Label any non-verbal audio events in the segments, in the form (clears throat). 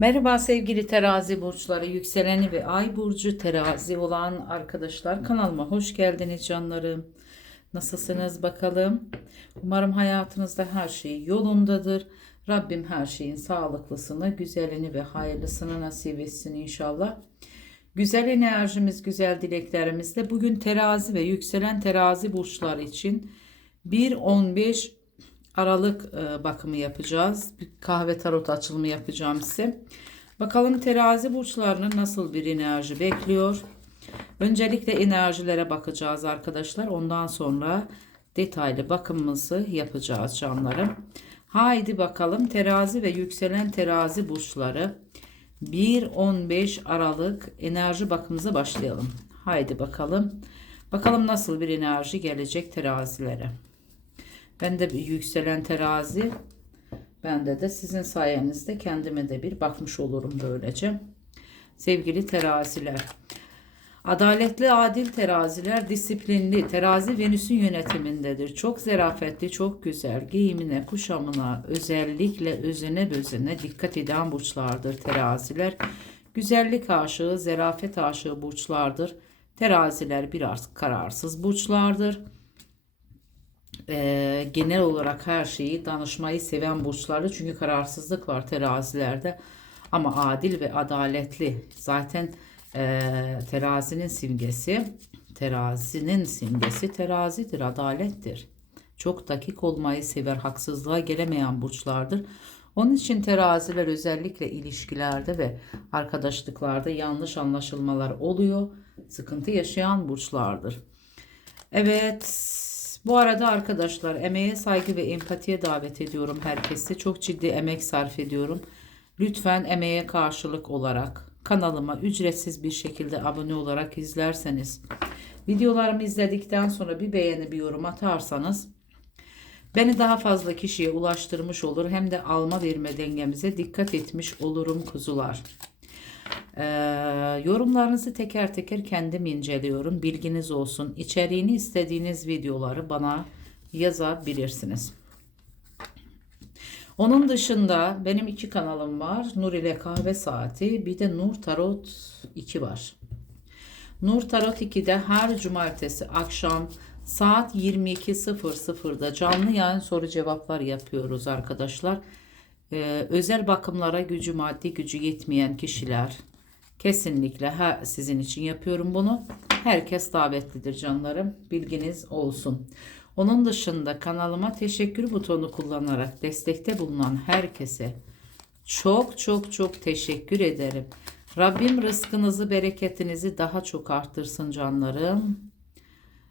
Merhaba sevgili terazi burçları, yükseleni ve ay burcu terazi olan arkadaşlar kanalıma hoş geldiniz canlarım. Nasılsınız bakalım? Umarım hayatınızda her şey yolundadır. Rabbim her şeyin sağlıklısını, güzelini ve hayırlısını nasip etsin inşallah. Güzel enerjimiz, güzel dileklerimizle bugün terazi ve yükselen terazi burçları için 1-15 Aralık e, bakımı yapacağız. Bir kahve tarot açılımı yapacağım size. Bakalım terazi burçlarının nasıl bir enerji bekliyor. Öncelikle enerjilere bakacağız arkadaşlar. Ondan sonra detaylı bakımımızı yapacağız canlarım. Haydi bakalım terazi ve yükselen terazi burçları 1-15 Aralık enerji bakımımıza başlayalım. Haydi bakalım. Bakalım nasıl bir enerji gelecek terazilere. Ben de bir yükselen terazi. Bende de sizin sayenizde kendime de bir bakmış olurum böylece. Sevgili teraziler. Adaletli adil teraziler disiplinli terazi Venüs'ün yönetimindedir. Çok zarafetli, çok güzel giyimine, kuşamına, özellikle özüne bözüne dikkat eden burçlardır teraziler. Güzellik aşığı, zarafet aşığı burçlardır. Teraziler biraz kararsız burçlardır e, genel olarak her şeyi danışmayı seven burçlarda çünkü kararsızlık var terazilerde. Ama adil ve adaletli. Zaten e, terazinin simgesi terazinin simgesi terazidir adalettir. Çok dakik olmayı sever haksızlığa gelemeyen burçlardır. Onun için teraziler özellikle ilişkilerde ve arkadaşlıklarda yanlış anlaşılmalar oluyor. Sıkıntı yaşayan burçlardır. Evet bu arada arkadaşlar emeğe saygı ve empatiye davet ediyorum herkesi. Çok ciddi emek sarf ediyorum. Lütfen emeğe karşılık olarak kanalıma ücretsiz bir şekilde abone olarak izlerseniz, videolarımı izledikten sonra bir beğeni bir yorum atarsanız beni daha fazla kişiye ulaştırmış olur hem de alma verme dengemize dikkat etmiş olurum kuzular. Yorumlarınızı teker teker kendim inceliyorum. Bilginiz olsun. İçeriğini istediğiniz videoları bana yazabilirsiniz. Onun dışında benim iki kanalım var. Nur ile Kahve Saati. Bir de Nur Tarot 2 var. Nur Tarot 2'de her cumartesi akşam saat 22.00'da canlı yayın soru cevaplar yapıyoruz arkadaşlar. Ee, özel bakımlara gücü maddi gücü yetmeyen kişiler kesinlikle her, sizin için yapıyorum bunu. Herkes davetlidir canlarım. Bilginiz olsun. Onun dışında kanalıma teşekkür butonu kullanarak destekte bulunan herkese çok çok çok teşekkür ederim. Rabbim rızkınızı, bereketinizi daha çok arttırsın canlarım.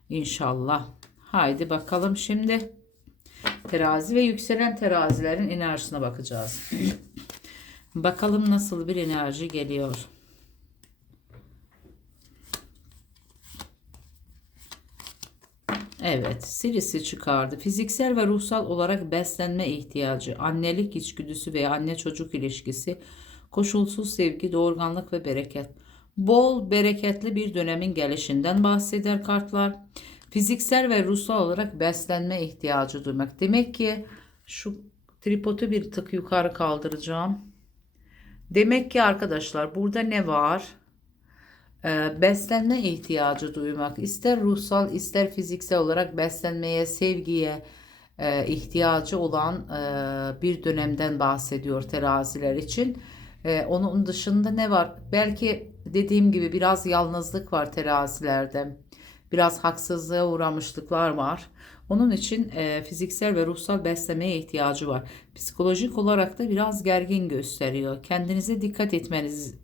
İnşallah. Haydi bakalım şimdi terazi ve yükselen terazilerin enerjisine bakacağız. bakalım nasıl bir enerji geliyor. Evet, sirisi çıkardı. Fiziksel ve ruhsal olarak beslenme ihtiyacı, annelik içgüdüsü veya anne çocuk ilişkisi, koşulsuz sevgi, doğurganlık ve bereket. Bol, bereketli bir dönemin gelişinden bahseder kartlar. Fiziksel ve ruhsal olarak beslenme ihtiyacı duymak. Demek ki şu tripodu bir tık yukarı kaldıracağım. Demek ki arkadaşlar burada ne var? Ee, beslenme ihtiyacı duymak ister ruhsal ister fiziksel olarak beslenmeye sevgiye e, ihtiyacı olan e, bir dönemden bahsediyor teraziler için. E, onun dışında ne var? Belki dediğim gibi biraz yalnızlık var terazilerde. Biraz haksızlığa uğramışlıklar var. Onun için fiziksel ve ruhsal beslemeye ihtiyacı var. Psikolojik olarak da biraz gergin gösteriyor. Kendinize dikkat etmeniz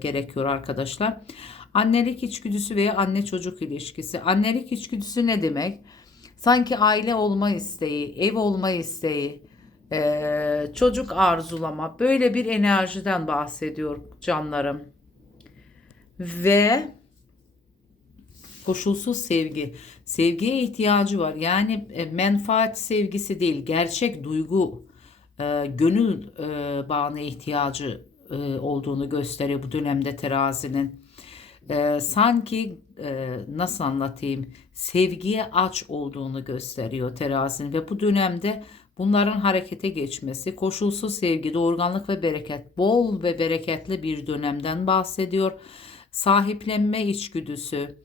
gerekiyor arkadaşlar. Annelik içgüdüsü veya anne çocuk ilişkisi. Annelik içgüdüsü ne demek? Sanki aile olma isteği, ev olma isteği, e, çocuk arzulama böyle bir enerjiden bahsediyor canlarım. Ve koşulsuz sevgi. Sevgiye ihtiyacı var. Yani e, menfaat sevgisi değil, gerçek duygu, e, gönül bağına ihtiyacı olduğunu gösteriyor bu dönemde terazinin. E, sanki e, nasıl anlatayım sevgiye aç olduğunu gösteriyor terazinin ve bu dönemde Bunların harekete geçmesi, koşulsuz sevgi, doğurganlık ve bereket, bol ve bereketli bir dönemden bahsediyor. Sahiplenme içgüdüsü,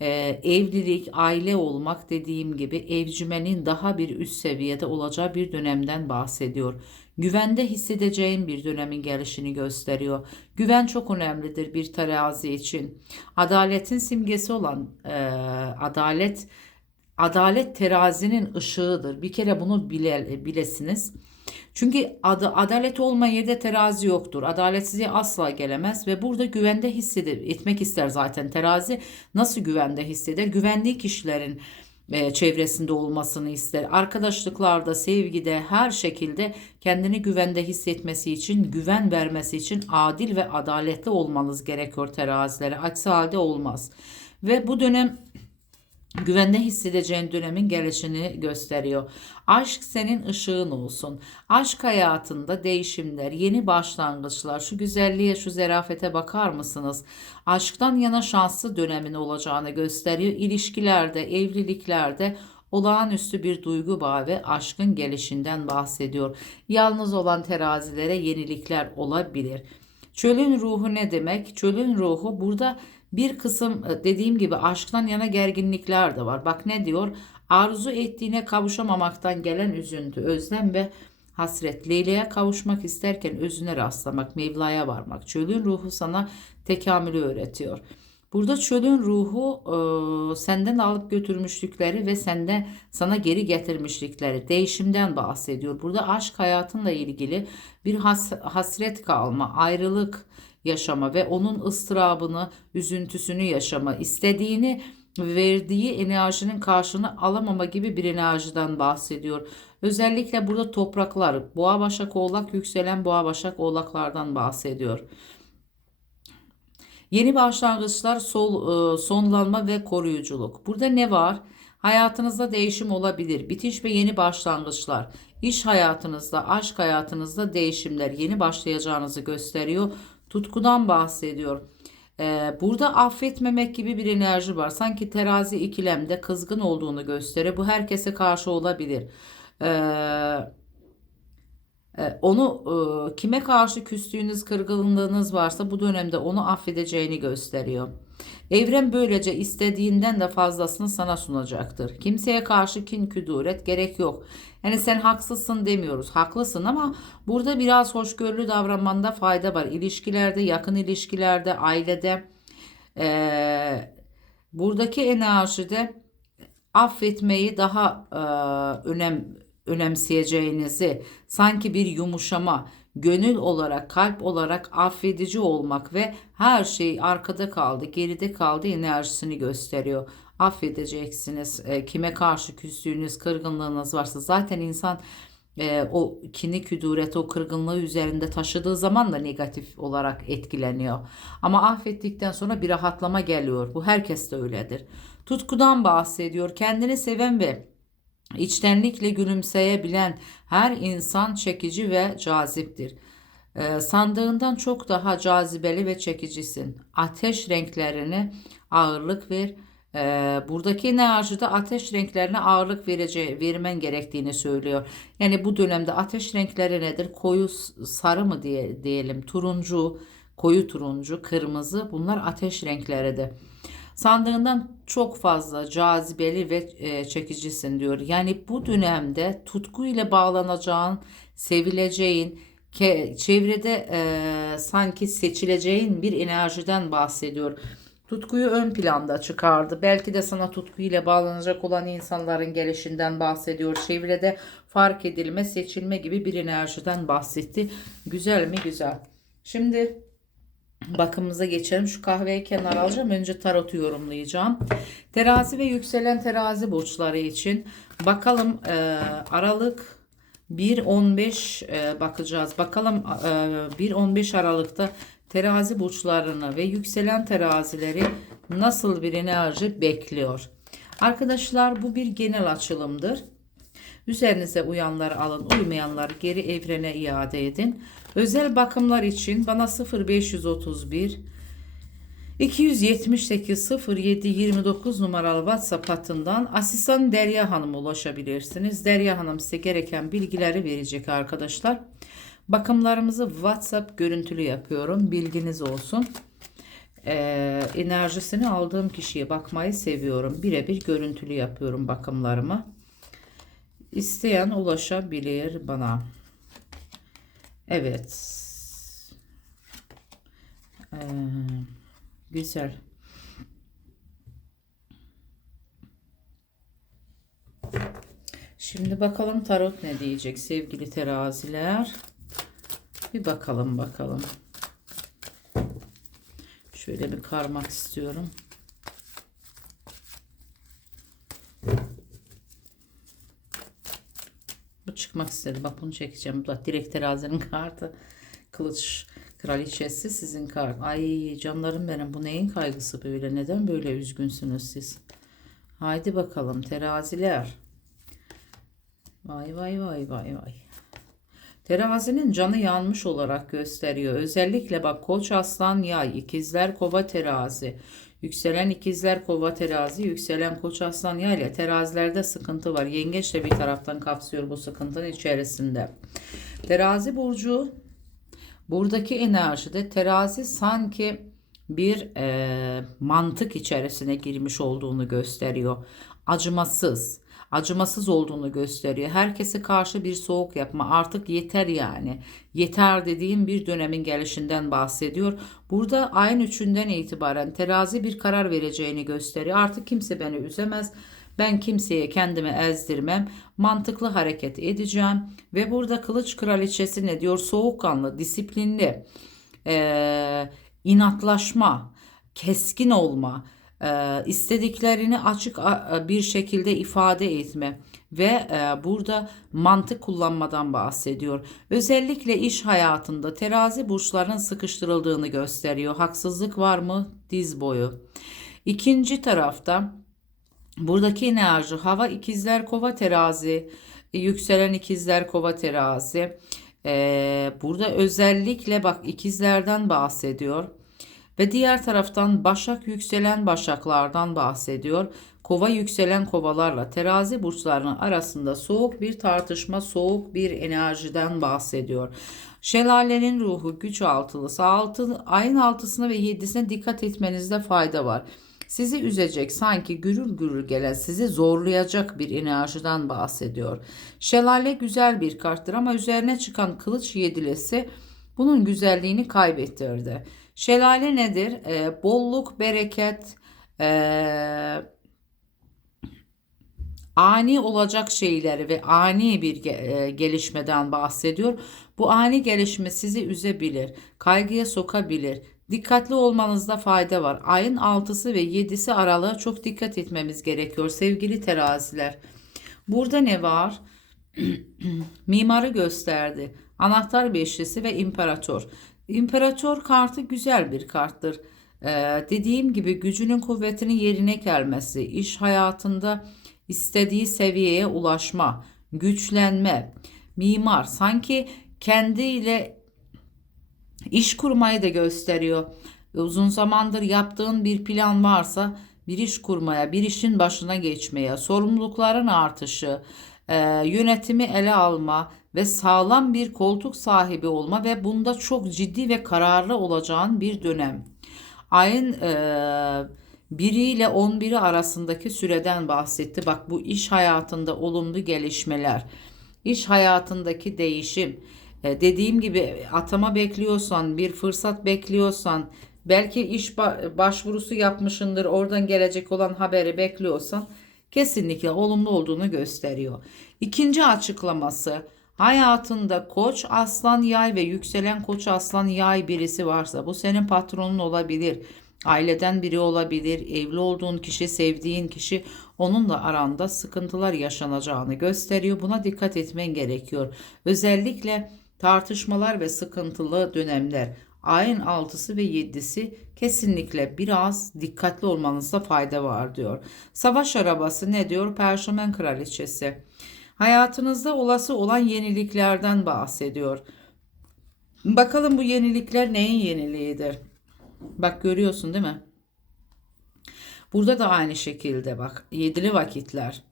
e, evlilik, aile olmak dediğim gibi evcimenin daha bir üst seviyede olacağı bir dönemden bahsediyor. Güvende hissedeceğin bir dönemin gelişini gösteriyor. Güven çok önemlidir bir terazi için. Adaletin simgesi olan e, adalet adalet terazinin ışığıdır. Bir kere bunu bile, bilesiniz. Çünkü ad, adalet olmayan yerde terazi yoktur. Adaletsizliğe asla gelemez ve burada güvende hisseder, etmek ister zaten terazi. Nasıl güvende hisseder? Güvendiği kişilerin e, çevresinde olmasını ister. Arkadaşlıklarda, sevgide, her şekilde kendini güvende hissetmesi için, güven vermesi için adil ve adaletli olmanız gerekiyor terazilere. Aksi halde olmaz. Ve bu dönem güvende hissedeceğin dönemin gelişini gösteriyor. Aşk senin ışığın olsun. Aşk hayatında değişimler, yeni başlangıçlar, şu güzelliğe, şu zerafete bakar mısınız? Aşktan yana şanslı dönemin olacağını gösteriyor. İlişkilerde, evliliklerde olağanüstü bir duygu bağı ve aşkın gelişinden bahsediyor. Yalnız olan terazilere yenilikler olabilir. Çölün ruhu ne demek? Çölün ruhu burada bir kısım e, dediğim gibi aşktan yana gerginlikler de var. Bak ne diyor? Arzu ettiğine kavuşamamaktan gelen üzüntü, özlem ve hasret. Leyla'ya kavuşmak isterken özüne rastlamak, Mevla'ya varmak. Çölün ruhu sana tekamülü öğretiyor. Burada çölün ruhu e, senden alıp götürmüşlükleri ve senden sana geri getirmişlikleri, değişimden bahsediyor. Burada aşk hayatınla ilgili bir has, hasret kalma, ayrılık, yaşama ve onun ıstırabını, üzüntüsünü yaşama, istediğini verdiği enerjinin karşılığını alamama gibi bir enerjiden bahsediyor. Özellikle burada topraklar, boğa başak oğlak yükselen boğa başak oğlaklardan bahsediyor. Yeni başlangıçlar, sol, e, sonlanma ve koruyuculuk. Burada ne var? Hayatınızda değişim olabilir. Bitiş ve yeni başlangıçlar. İş hayatınızda, aşk hayatınızda değişimler, yeni başlayacağınızı gösteriyor. Tutkudan bahsediyor. Ee, burada affetmemek gibi bir enerji var. Sanki terazi ikilemde kızgın olduğunu gösteriyor. Bu herkese karşı olabilir. Ee, onu e, kime karşı küstüğünüz, kırgınlığınız varsa bu dönemde onu affedeceğini gösteriyor. Evren böylece istediğinden de fazlasını sana sunacaktır. Kimseye karşı kin küduret gerek yok. Yani sen haksızsın demiyoruz. Haklısın ama burada biraz hoşgörülü davranmanda fayda var. İlişkilerde, yakın ilişkilerde, ailede ee, buradaki enerjide affetmeyi daha e, önem önemseyeceğinizi, sanki bir yumuşama, gönül olarak, kalp olarak affedici olmak ve her şey arkada kaldı, geride kaldı enerjisini gösteriyor. Affedeceksiniz. E, kime karşı küstüğünüz, kırgınlığınız varsa zaten insan e, o kini küduret, o kırgınlığı üzerinde taşıdığı zaman da negatif olarak etkileniyor. Ama affettikten sonra bir rahatlama geliyor. Bu herkes de öyledir. Tutkudan bahsediyor. Kendini seven ve İçtenlikle gülümseyebilen her insan çekici ve caziptir. Ee, sandığından çok daha cazibeli ve çekicisin. Ateş renklerine ağırlık ver. Ee, buradaki enerjide ateş renklerine ağırlık vereceği, vermen gerektiğini söylüyor. Yani bu dönemde ateş renkleri nedir? Koyu sarı mı diye diyelim, turuncu, koyu turuncu, kırmızı bunlar ateş renkleridir. Sandığından çok fazla cazibeli ve e, çekicisin diyor. Yani bu dönemde tutku ile bağlanacağın, sevileceğin, ke, çevrede e, sanki seçileceğin bir enerjiden bahsediyor. Tutkuyu ön planda çıkardı. Belki de sana tutkuyla bağlanacak olan insanların gelişinden bahsediyor. Çevrede fark edilme, seçilme gibi bir enerjiden bahsetti. Güzel mi? Güzel. Şimdi bakımımıza geçelim. Şu kahveyi kenar alacağım. Önce tarotu yorumlayacağım. Terazi ve yükselen terazi burçları için bakalım e, Aralık 1-15 e, bakacağız. Bakalım e, 1-15 Aralık'ta terazi burçlarını ve yükselen terazileri nasıl bir enerji bekliyor. Arkadaşlar bu bir genel açılımdır. Üzerinize uyanları alın, uymayanları geri evrene iade edin. Özel bakımlar için bana 0531 278 07 29 numaralı WhatsApp hattından asistan Derya Hanım'a ulaşabilirsiniz. Derya Hanım size gereken bilgileri verecek arkadaşlar. Bakımlarımızı WhatsApp görüntülü yapıyorum. Bilginiz olsun. Ee, enerjisini aldığım kişiye bakmayı seviyorum. Birebir görüntülü yapıyorum bakımlarımı. İsteyen ulaşabilir bana. Evet. Ee, güzel. Şimdi bakalım tarot ne diyecek sevgili teraziler. Bir bakalım bakalım. Şöyle bir karmak istiyorum. Çıkmak istedi. Bak bunu çekeceğim. Bu da direkt terazinin (laughs) kartı. Kılıç kraliçesi sizin kart. Ay canlarım benim. Bu neyin kaygısı böyle? Neden böyle üzgünsünüz siz? Haydi bakalım teraziler. Vay vay vay vay vay. Terazinin canı yanmış olarak gösteriyor. Özellikle bak koç aslan yay, ikizler kova terazi, yükselen ikizler kova terazi, yükselen koç aslan yay ile terazilerde sıkıntı var. Yengeç de bir taraftan kapsıyor bu sıkıntının içerisinde. Terazi burcu buradaki enerjide terazi sanki bir e, mantık içerisine girmiş olduğunu gösteriyor. Acımasız, acımasız olduğunu gösteriyor. Herkese karşı bir soğuk yapma artık yeter yani. Yeter dediğim bir dönemin gelişinden bahsediyor. Burada ayın üçünden itibaren terazi bir karar vereceğini gösteriyor. Artık kimse beni üzemez. Ben kimseye kendimi ezdirmem. Mantıklı hareket edeceğim. Ve burada kılıç kraliçesi ne diyor? Soğukkanlı, disiplinli, ee, inatlaşma, keskin olma, e, istediklerini açık bir şekilde ifade etme ve e, burada mantık kullanmadan bahsediyor. Özellikle iş hayatında terazi burçlarının sıkıştırıldığını gösteriyor. Haksızlık var mı? Diz boyu. İkinci tarafta buradaki enerji hava ikizler kova terazi, yükselen ikizler kova terazi. Ee, burada özellikle bak ikizlerden bahsediyor. Ve diğer taraftan Başak yükselen Başaklardan bahsediyor. Kova yükselen kovalarla terazi burçlarının arasında soğuk bir tartışma, soğuk bir enerjiden bahsediyor. Şelalenin ruhu güç altılısı altı, ayın altısına ve yedisine dikkat etmenizde fayda var. Sizi üzecek sanki gürül gürül gelen sizi zorlayacak bir enerjiden bahsediyor. Şelale güzel bir karttır ama üzerine çıkan kılıç yedilesi bunun güzelliğini kaybettirdi. Şelale nedir? E, bolluk, bereket, e, ani olacak şeyleri ve ani bir e, gelişmeden bahsediyor. Bu ani gelişme sizi üzebilir, kaygıya sokabilir. Dikkatli olmanızda fayda var. Ayın 6'sı ve 7'si aralığa çok dikkat etmemiz gerekiyor sevgili teraziler. Burada ne var? (clears throat) Mimarı gösterdi. Anahtar beşlisi ve imparator. İmparator kartı güzel bir karttır. Ee, dediğim gibi gücünün kuvvetinin yerine gelmesi, iş hayatında istediği seviyeye ulaşma, güçlenme, mimar sanki kendiyle iş kurmayı da gösteriyor. Uzun zamandır yaptığın bir plan varsa bir iş kurmaya, bir işin başına geçmeye, sorumlulukların artışı, e, yönetimi ele alma ve sağlam bir koltuk sahibi olma ve bunda çok ciddi ve kararlı olacağın bir dönem. Ayın e, 1 ile 11'i arasındaki süreden bahsetti. Bak bu iş hayatında olumlu gelişmeler, iş hayatındaki değişim. E, dediğim gibi atama bekliyorsan, bir fırsat bekliyorsan, belki iş başvurusu yapmışındır, oradan gelecek olan haberi bekliyorsan kesinlikle olumlu olduğunu gösteriyor. İkinci açıklaması hayatında koç, aslan, yay ve yükselen koç, aslan, yay birisi varsa bu senin patronun olabilir. Aileden biri olabilir, evli olduğun kişi, sevdiğin kişi onunla aranda sıkıntılar yaşanacağını gösteriyor. Buna dikkat etmen gerekiyor. Özellikle tartışmalar ve sıkıntılı dönemler ayın 6'sı ve 7'si kesinlikle biraz dikkatli olmanızda fayda var diyor. Savaş arabası ne diyor? Perşemen kraliçesi. Hayatınızda olası olan yeniliklerden bahsediyor. Bakalım bu yenilikler neyin yeniliğidir? Bak görüyorsun değil mi? Burada da aynı şekilde bak yedili vakitler.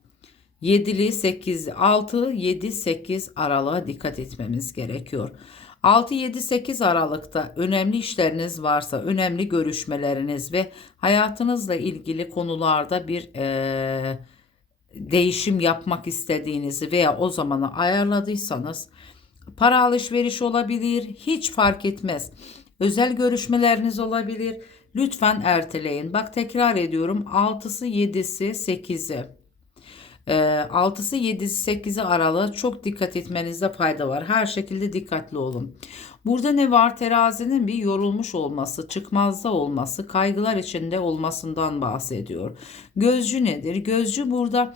7'li 8 6 7 8 aralığa dikkat etmemiz gerekiyor. 6 7 8 aralıkta önemli işleriniz varsa, önemli görüşmeleriniz ve hayatınızla ilgili konularda bir eee, değişim yapmak istediğinizi veya o zamana ayarladıysanız para alışveriş olabilir, hiç fark etmez. Özel görüşmeleriniz olabilir. Lütfen erteleyin. Bak tekrar ediyorum. 6'sı, 7'si, 8'i. Ee, 6'sı 7'si 8'i aralığı çok dikkat etmenizde fayda var. Her şekilde dikkatli olun. Burada ne var? Terazinin bir yorulmuş olması, çıkmazda olması, kaygılar içinde olmasından bahsediyor. Gözcü nedir? Gözcü burada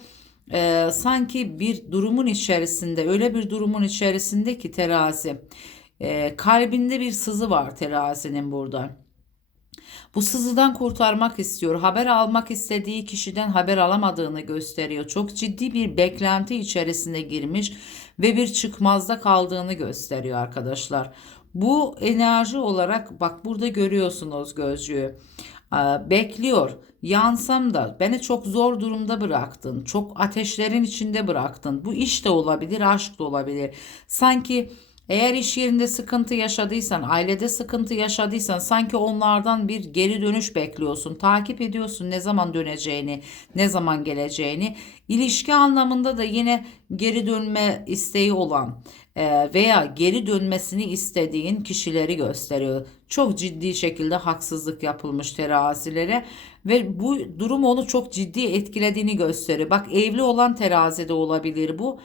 e, sanki bir durumun içerisinde, öyle bir durumun içerisinde ki terazi, e, kalbinde bir sızı var terazinin burada. Bu sızıdan kurtarmak istiyor. Haber almak istediği kişiden haber alamadığını gösteriyor. Çok ciddi bir beklenti içerisine girmiş ve bir çıkmazda kaldığını gösteriyor arkadaşlar. Bu enerji olarak bak burada görüyorsunuz gözcüğü. Ee, Bekliyor. Yansam da beni çok zor durumda bıraktın. Çok ateşlerin içinde bıraktın. Bu iş de olabilir, aşk da olabilir. Sanki eğer iş yerinde sıkıntı yaşadıysan, ailede sıkıntı yaşadıysan sanki onlardan bir geri dönüş bekliyorsun. Takip ediyorsun ne zaman döneceğini, ne zaman geleceğini. İlişki anlamında da yine geri dönme isteği olan e, veya geri dönmesini istediğin kişileri gösteriyor. Çok ciddi şekilde haksızlık yapılmış terazilere ve bu durum onu çok ciddi etkilediğini gösteriyor. Bak evli olan terazide olabilir bu.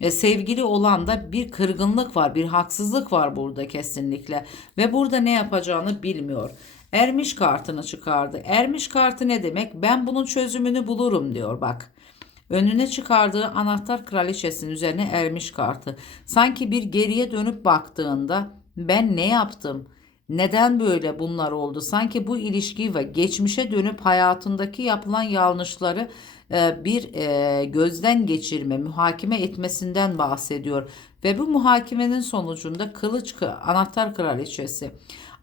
E, sevgili olan da bir kırgınlık var, bir haksızlık var burada kesinlikle. Ve burada ne yapacağını bilmiyor. Ermiş kartını çıkardı. Ermiş kartı ne demek? Ben bunun çözümünü bulurum diyor bak. Önüne çıkardığı anahtar kraliçesinin üzerine ermiş kartı. Sanki bir geriye dönüp baktığında ben ne yaptım? Neden böyle bunlar oldu? Sanki bu ilişki ve geçmişe dönüp hayatındaki yapılan yanlışları e, bir e, gözden geçirme, muhakeme etmesinden bahsediyor. Ve bu muhakemenin sonucunda kılıç anahtar kraliçesi.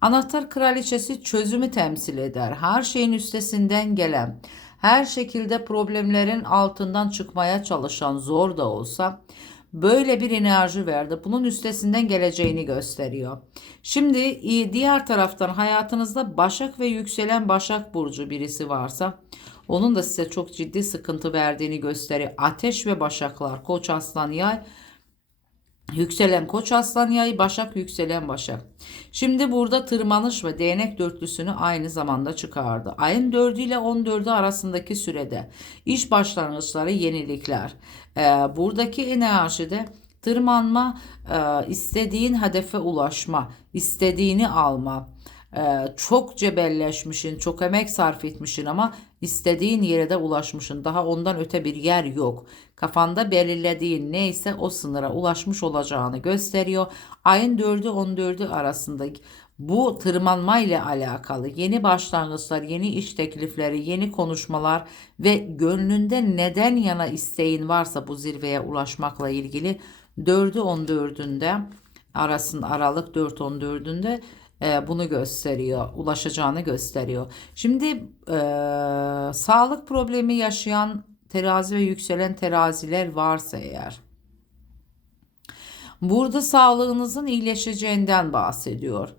Anahtar kraliçesi çözümü temsil eder. Her şeyin üstesinden gelen, her şekilde problemlerin altından çıkmaya çalışan zor da olsa böyle bir enerji verdi. Bunun üstesinden geleceğini gösteriyor. Şimdi diğer taraftan hayatınızda Başak ve yükselen Başak burcu birisi varsa onun da size çok ciddi sıkıntı verdiğini gösteriyor. Ateş ve Başaklar, Koç, Aslan, Yay Yükselen koç aslan yay başak yükselen başak. Şimdi burada tırmanış ve değnek dörtlüsünü aynı zamanda çıkardı. Ayın 4 ile 14'ü arasındaki sürede iş başlangıçları yenilikler. Ee, buradaki enerjide tırmanma, e, istediğin hedefe ulaşma, istediğini alma, ee, çok cebelleşmişin, çok emek sarf etmişin ama istediğin yere de ulaşmışın. Daha ondan öte bir yer yok. Kafanda belirlediğin neyse o sınıra ulaşmış olacağını gösteriyor. Ayın 4'ü 14'ü arasında bu tırmanma ile alakalı yeni başlangıçlar, yeni iş teklifleri, yeni konuşmalar ve gönlünde neden yana isteğin varsa bu zirveye ulaşmakla ilgili 4'ü 14'ünde arasında Aralık 4-14'ünde e, bunu gösteriyor, ulaşacağını gösteriyor. Şimdi e, sağlık problemi yaşayan terazi ve yükselen teraziler varsa eğer burada sağlığınızın iyileşeceğinden bahsediyor.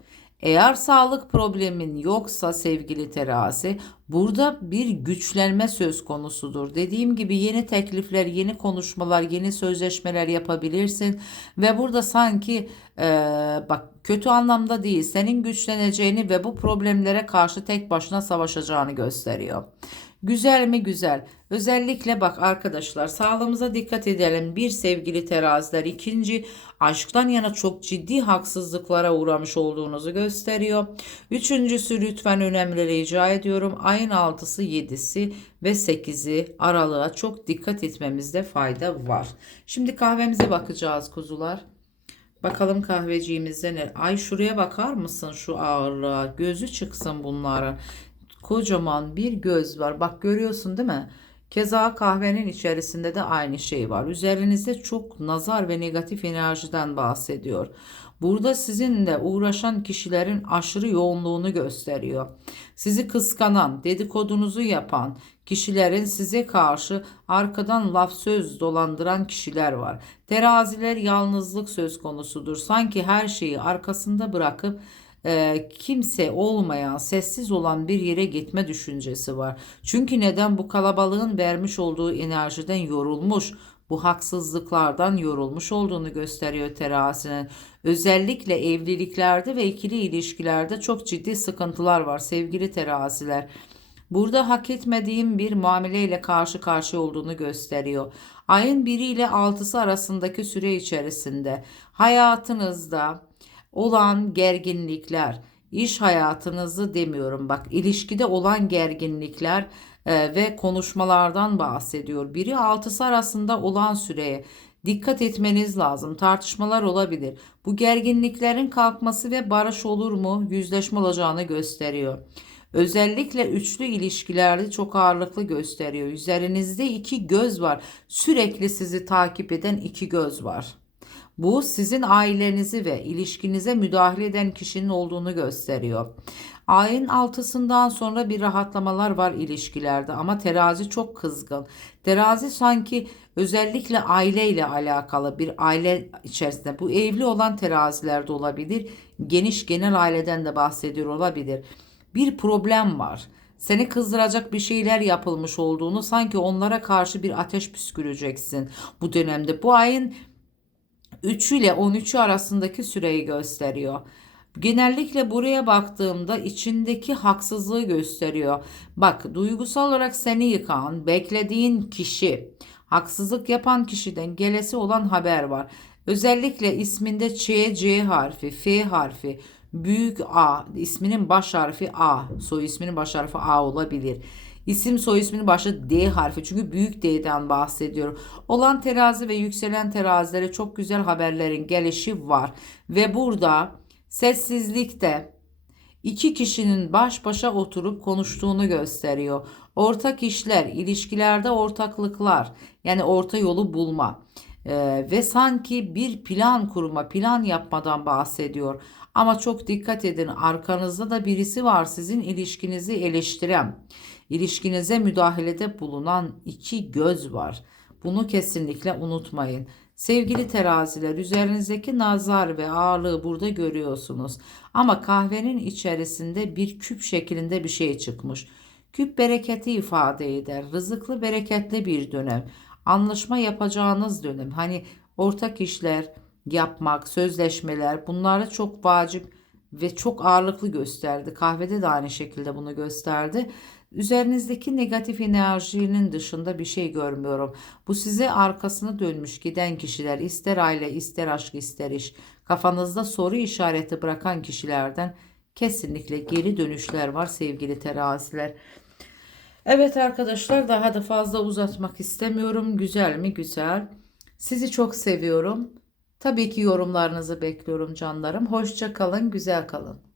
Eğer sağlık problemin yoksa sevgili terazi burada bir güçlenme söz konusudur. Dediğim gibi yeni teklifler, yeni konuşmalar, yeni sözleşmeler yapabilirsin ve burada sanki e, bak kötü anlamda değil senin güçleneceğini ve bu problemlere karşı tek başına savaşacağını gösteriyor. Güzel mi güzel. Özellikle bak arkadaşlar sağlığımıza dikkat edelim. Bir sevgili teraziler. ikinci aşktan yana çok ciddi haksızlıklara uğramış olduğunuzu gösteriyor. Üçüncüsü lütfen önemli rica ediyorum. Ayın altısı yedisi ve sekizi aralığa çok dikkat etmemizde fayda var. Şimdi kahvemize bakacağız kuzular. Bakalım kahveciğimizde ne? Ay şuraya bakar mısın şu ağırlığa? Gözü çıksın bunların. Kocaman bir göz var. Bak görüyorsun değil mi? Keza kahvenin içerisinde de aynı şey var. Üzerinizde çok nazar ve negatif enerjiden bahsediyor. Burada sizinle uğraşan kişilerin aşırı yoğunluğunu gösteriyor. Sizi kıskanan, dedikodunuzu yapan kişilerin size karşı arkadan laf söz dolandıran kişiler var. Teraziler yalnızlık söz konusudur. Sanki her şeyi arkasında bırakıp e, kimse olmayan, sessiz olan bir yere gitme düşüncesi var. Çünkü neden bu kalabalığın vermiş olduğu enerjiden yorulmuş, bu haksızlıklardan yorulmuş olduğunu gösteriyor terazinin. Özellikle evliliklerde ve ikili ilişkilerde çok ciddi sıkıntılar var sevgili teraziler. Burada hak etmediğim bir muameleyle karşı karşıya olduğunu gösteriyor. Ayın 1 ile 6'sı arasındaki süre içerisinde hayatınızda olan gerginlikler, iş hayatınızı demiyorum bak ilişkide olan gerginlikler e, ve konuşmalardan bahsediyor. Biri 6'sı arasında olan süreye dikkat etmeniz lazım. Tartışmalar olabilir. Bu gerginliklerin kalkması ve barış olur mu, yüzleşme olacağını gösteriyor. Özellikle üçlü ilişkilerde çok ağırlıklı gösteriyor. Üzerinizde iki göz var. Sürekli sizi takip eden iki göz var. Bu sizin ailenizi ve ilişkinize müdahale eden kişinin olduğunu gösteriyor. Ayın altısından sonra bir rahatlamalar var ilişkilerde ama terazi çok kızgın. Terazi sanki özellikle aileyle alakalı bir aile içerisinde bu evli olan terazilerde olabilir. Geniş genel aileden de bahsediyor olabilir. Bir problem var. Seni kızdıracak bir şeyler yapılmış olduğunu sanki onlara karşı bir ateş püsküreceksin bu dönemde. Bu ayın 3 ile 13'ü arasındaki süreyi gösteriyor. Genellikle buraya baktığımda içindeki haksızlığı gösteriyor. Bak duygusal olarak seni yıkan, beklediğin kişi, haksızlık yapan kişiden gelesi olan haber var. Özellikle isminde Ç, C harfi, F harfi, büyük A, isminin baş harfi A, soy isminin baş harfi A olabilir. İsim soy isminin başı D harfi çünkü büyük D'den bahsediyorum. Olan terazi ve yükselen terazilere çok güzel haberlerin gelişi var. Ve burada sessizlikte iki kişinin baş başa oturup konuştuğunu gösteriyor. Ortak işler, ilişkilerde ortaklıklar yani orta yolu bulma. Ee, ve sanki bir plan kurma, plan yapmadan bahsediyor. Ama çok dikkat edin arkanızda da birisi var sizin ilişkinizi eleştiren, ilişkinize müdahalede bulunan iki göz var. Bunu kesinlikle unutmayın. Sevgili teraziler üzerinizdeki nazar ve ağırlığı burada görüyorsunuz. Ama kahvenin içerisinde bir küp şeklinde bir şey çıkmış. Küp bereketi ifade eder. Rızıklı bereketli bir dönem. Anlaşma yapacağınız dönem. Hani ortak işler, yapmak, sözleşmeler bunları çok vacip ve çok ağırlıklı gösterdi. Kahvede de aynı şekilde bunu gösterdi. Üzerinizdeki negatif enerjinin dışında bir şey görmüyorum. Bu size arkasını dönmüş giden kişiler ister aile ister aşk ister iş kafanızda soru işareti bırakan kişilerden kesinlikle geri dönüşler var sevgili teraziler. Evet arkadaşlar daha da fazla uzatmak istemiyorum. Güzel mi? Güzel. Sizi çok seviyorum. Tabii ki yorumlarınızı bekliyorum canlarım. Hoşça kalın, güzel kalın.